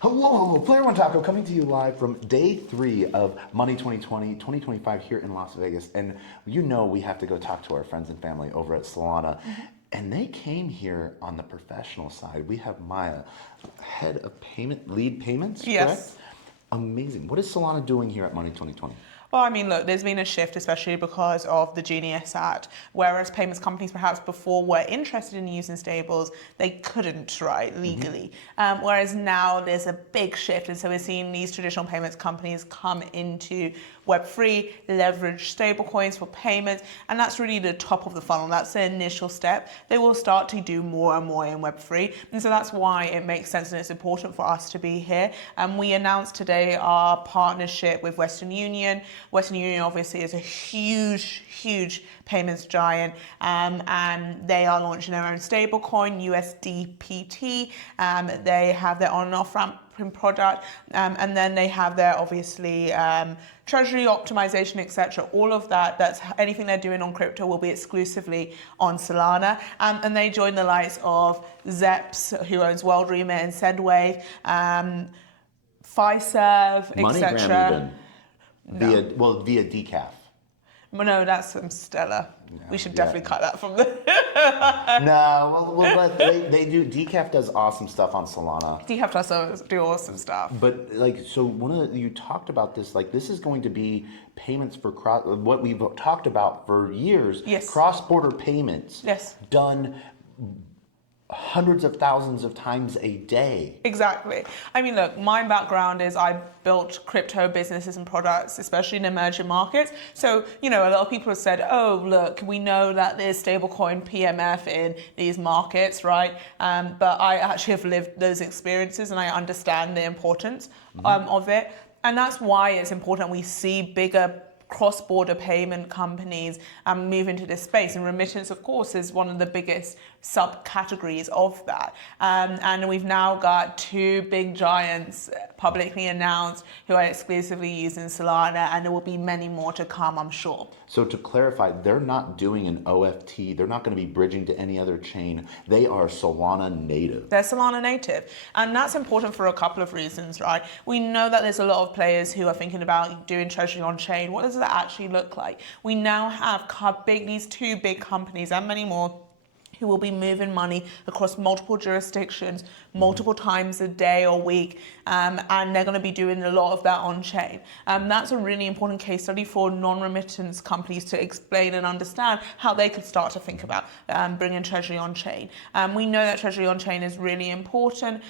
Hello, Player One Taco coming to you live from day 3 of Money 2025 here in Las Vegas. And you know we have to go talk to our friends and family over at Solana. And they came here on the professional side. We have Maya, head of lead payments, yes. Correct? Amazing. What is Solana doing here at Money 2020? Well, I mean, look, there's been a shift, especially because of the Genius Act, whereas payments companies perhaps before were interested in using stables, they couldn't, right, legally. Whereas now there's a big shift, and so we're seeing these traditional payments companies come into Web3, leverage stablecoins for payments, and that's really the top of the funnel. That's the initial step. They will start to do more and more in Web3, and so that's why it makes sense and it's important for us to be here. And we announced today our partnership with Western Union. Western Union obviously is a huge payments giant, and they are launching their own stablecoin, USDPT. They have their on and off ramp product, and then they have their obviously treasury optimization, etc. All of that's anything they're doing on crypto will be exclusively on Solana, and they join the likes of Zeps, who owns World Remit and Sendwave, Fiserv, etc. Via decaf. No, that's from Stella. No, we should definitely cut that from the. No, they do. Decaf does awesome stuff on Solana. Decaf does do awesome stuff. But so you talked about this. Like, this is going to be payments for what we've talked about for years. Yes. Cross-border payments. Yes. Done hundreds of thousands of times a day. Exactly. I mean, look, my background is I built crypto businesses and products, especially in emerging markets. So, a lot of people have said, oh, look, we know that there's stablecoin PMF in these markets, right? But I actually have lived those experiences and I understand the importance of it. And that's why it's important we see bigger cross-border payment companies move into this space, and remittance, of course, is one of the biggest subcategories of that. And we've now got 2 big giants publicly announced who are exclusively using Solana, and there will be many more to come, I'm sure. So to clarify, they're not doing an OFT. They're not going to be bridging to any other chain. They are Solana native. They're Solana native. And that's important for a couple of reasons, right? We know that there's a lot of players who are thinking about doing treasury on chain. What does that actually look like? We now have these 2 big companies and many more who will be moving money across multiple jurisdictions, multiple times a day or week, and they're going to be doing a lot of that on-chain. That's a really important case study for non-remittance companies to explain and understand how they could start to think about bringing treasury on-chain. We know that treasury on-chain is really important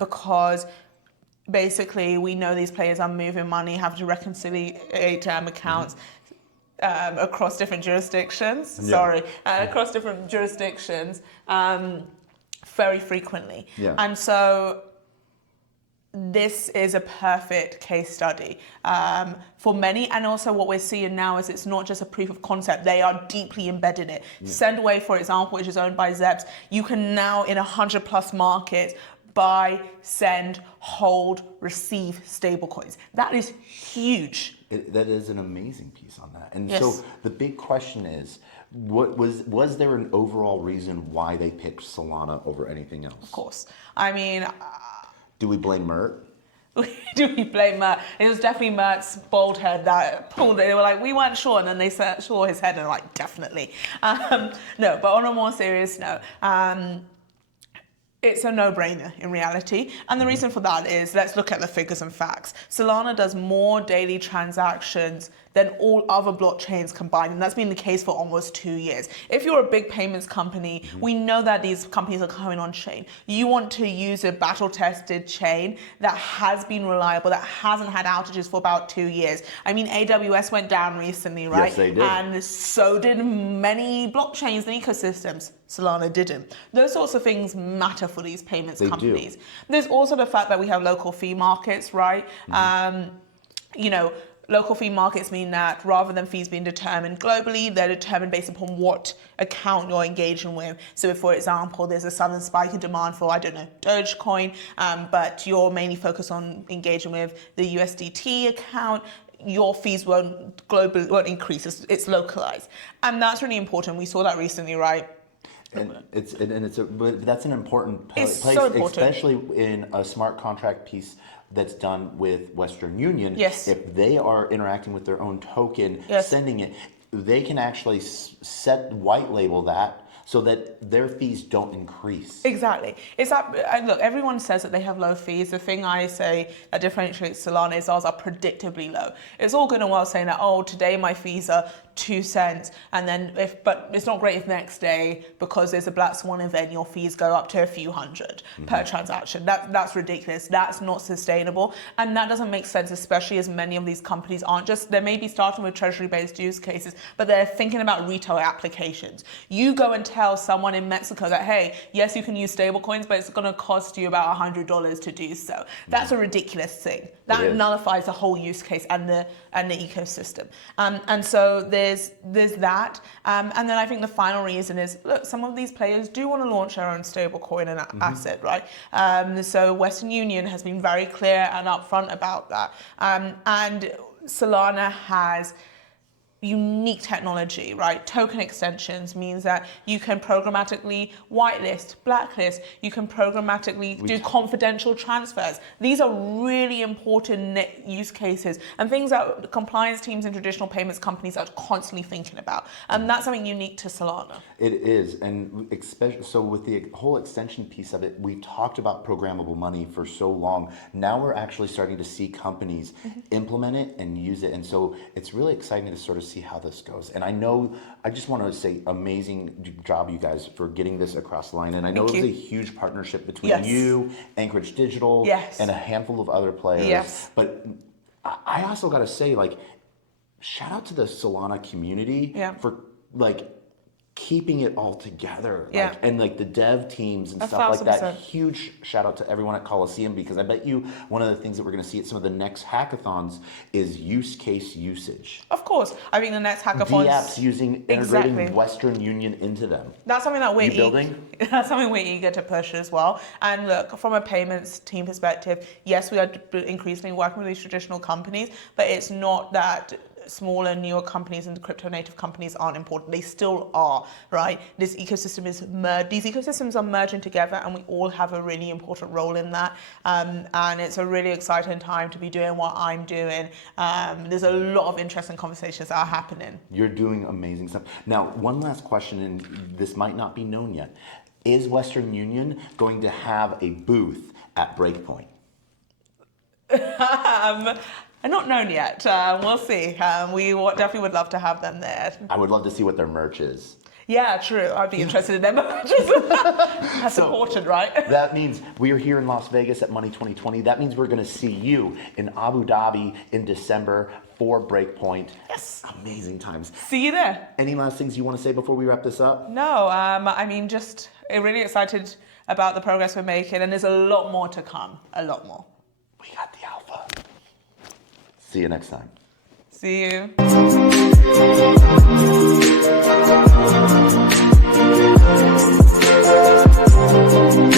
because basically we know these players are moving money, have to reconciliate accounts, across different jurisdictions, across different jurisdictions very frequently. Yeah. And so this is a perfect case study for many. And also what we're seeing now is it's not just a proof of concept, they are deeply embedded in it. Yeah. Sendwave, for example, which is owned by Zeps, you can now in 100+ markets buy, send, hold, receive stablecoins. That is huge. That is an amazing piece on that. And yes. So the big question is, what was there an overall reason why they picked Solana over anything else? Of course. I mean, do we blame Mert? Do we blame Mert? It was definitely Mert's bald head that pulled it. They were like, we weren't sure, and then they saw his head and were like, definitely. No, but on a more serious note, it's a no-brainer in reality. And the reason for that is, let's look at the figures and facts. Solana does more daily transactions than all other blockchains combined. And that's been the case for almost 2 years. If you're a big payments company, we know that these companies are coming on chain. You want to use a battle-tested chain that has been reliable, that hasn't had outages for about 2 years. I mean, AWS went down recently, right? Yes, they did. And so did many blockchains and ecosystems. Solana didn't. Those sorts of things matter for these payments companies. There's also the fact that we have local fee markets, right? Local fee markets mean that rather than fees being determined globally, they're determined based upon what account you're engaging with. So if, for example, there's a sudden spike in demand for, Dogecoin, but you're mainly focused on engaging with the USDT account, your fees won't increase. It's localized, and that's really important. We saw that recently, right? But that's an important place, so important. especially in a smart contract piece that's done with Western Union. Yes. If they are interacting with their own token, Yes. sending it, they can actually set white label that so that their fees don't increase. Exactly. It's that, and look, everyone says that they have low fees. The thing I say that differentiates Solana is ours are predictably low. It's all good and well saying that, oh, today my fees are 2 cents, and then but it's not great if next day, because there's a black swan event, your fees go up to a few hundred per transaction. That's ridiculous. That's not sustainable, and that doesn't make sense, especially as many of these companies aren't just, they may be starting with treasury-based use cases, but they're thinking about retail applications. You go and tell someone in Mexico that, hey, yes, you can use stablecoins, but it's going to cost you about $100 to do so. That's a ridiculous thing. That nullifies the whole use case and the ecosystem. And so there's that. And then I think the final reason is, look, some of these players do want to launch their own stablecoin and asset, right? So Western Union has been very clear and upfront about that. And Solana has unique technology, right? Token extensions means that you can programmatically whitelist, blacklist, you can programmatically do confidential transfers. These are really important use cases and things that compliance teams and traditional payments companies are constantly thinking about. And that's something unique to Solana. It is, and especially so with the whole extension piece of it, we talked about programmable money for so long. Now we're actually starting to see companies implement it and use it, and so it's really exciting to sort of see how this goes. And I just want to say amazing job, you guys, for getting this across the line. And I know it was a huge partnership between you, Anchorage Digital, and a handful of other players. But I also got to say, like, shout out to the Solana community for like keeping it all together, like, and like the dev teams and stuff like that. Huge shout out to everyone at Coliseum, because I bet you one of the things that we're going to see at some of the next hackathons is use case usage. Of course, I think the next hackathons, apps integrating Western Union into them. That's something that we're building. That's something we're eager to push as well. And look, from a payments team perspective, yes, we are increasingly working with these traditional companies, but it's not that smaller, newer companies and crypto native companies aren't important. They still are, right? This ecosystem is these ecosystems are merging together, and we all have a really important role in that. And it's a really exciting time to be doing what I'm doing. There's a lot of interesting conversations that are happening. You're doing amazing stuff. Now, one last question, and this might not be known yet. Is Western Union going to have a booth at Breakpoint? Not known yet. We'll see. We definitely would love to have them there. I would love to see what their merch is. Yeah, true. I'd be interested in their merches. That's important, right? That means we are here in Las Vegas at Money 2020. That means we're going to see you in Abu Dhabi in December for Breakpoint. Yes. Amazing times. See you there. Any last things you want to say before we wrap this up? No, I mean, just really excited about the progress we're making, and there's a lot more to come. A lot more. We got the alpha. See you next time. See you.